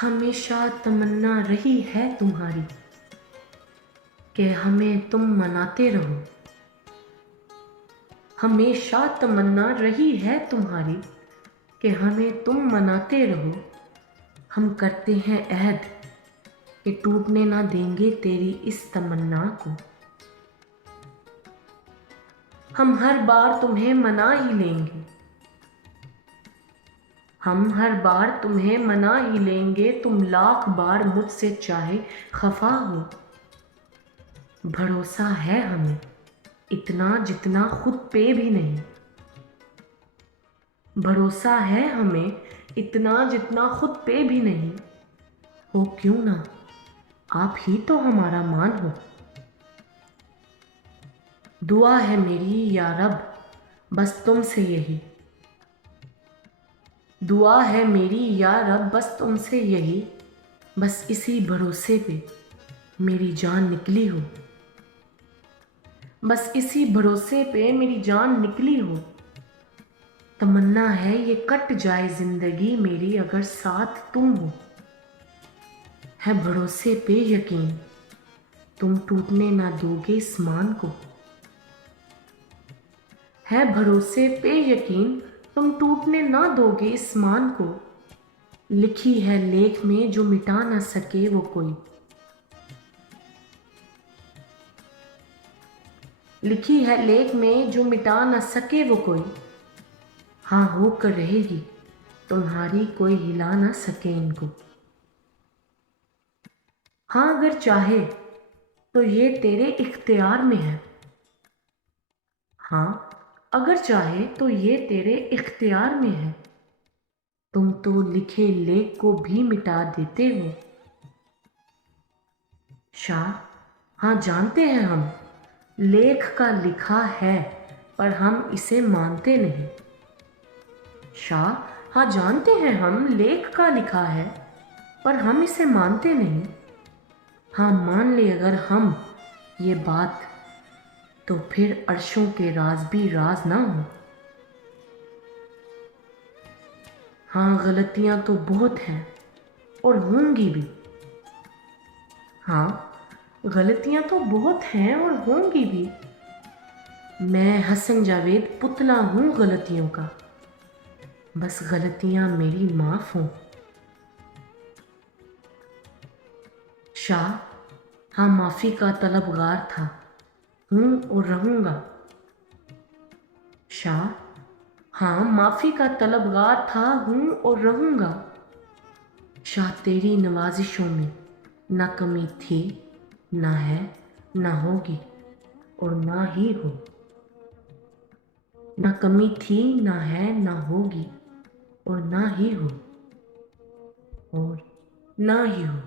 हमेशा तमन्ना रही है तुम्हारी कि हमें तुम मनाते रहो। हमेशा तमन्ना रही है तुम्हारी कि हमें तुम मनाते रहो। हम करते हैं अहद कि टूटने ना देंगे तेरी इस तमन्ना को। हम हर बार तुम्हें मना ही लेंगे। हम हर बार तुम्हें मना ही लेंगे, तुम लाख बार मुझसे चाहे खफा हो। भरोसा है हमें इतना जितना खुद पे भी नहीं। भरोसा है हमें इतना जितना खुद पे भी नहीं। हो क्यों ना आप ही तो हमारा मान हो। दुआ है मेरी या रब बस तुमसे यही। दुआ है मेरी या रब बस तुमसे यही। बस इसी भरोसे पे मेरी जान निकली हो। बस इसी भरोसे पे मेरी जान निकली हो। तमन्ना है ये कट जाए जिंदगी मेरी अगर साथ तुम हो। है भरोसे पे यकीन तुम टूटने ना दोगे इस मान को। है भरोसे पे यकीन तुम टूटने ना दोगे इस मान को। लिखी है लेख में जो मिटा ना सके वो कोई। लिखी है लेख में जो मिटा ना सके वो कोई। हाँ होकर रहेगी तुम्हारी कोई हिला ना सके इनको। हाँ अगर चाहे तो ये तेरे इख्तियार में है। हाँ अगर चाहे तो ये तेरे इख्तियार में है। तुम तो लिखे लेख को भी मिटा देते हो। शाह हाँ जानते हैं हम लेख का लिखा है पर हम इसे मानते नहीं। शाह हाँ जानते हैं हम लेख का लिखा है पर हम इसे मानते नहीं। हाँ मान ले अगर हम ये बात तो फिर अर्शों के राज भी राज ना हो। हाँ गलतियां तो बहुत हैं और होंगी भी। हाँ गलतियां तो बहुत हैं और होंगी भी। मैं हसन जावेद पुतला हूँ गलतियों का। बस गलतियां मेरी माफ हों। शाह हाँ माफ़ी का तलबगार था हूँ और रहूँगा। शाह हाँ माफ़ी का तलबगार था हूँ और रहूँगा। शाह तेरी नवाजिशों में ना कमी थी ना है ना होगी और ना ही हो। ना कमी थी ना है ना होगी और ना ही हो और ना ही हो।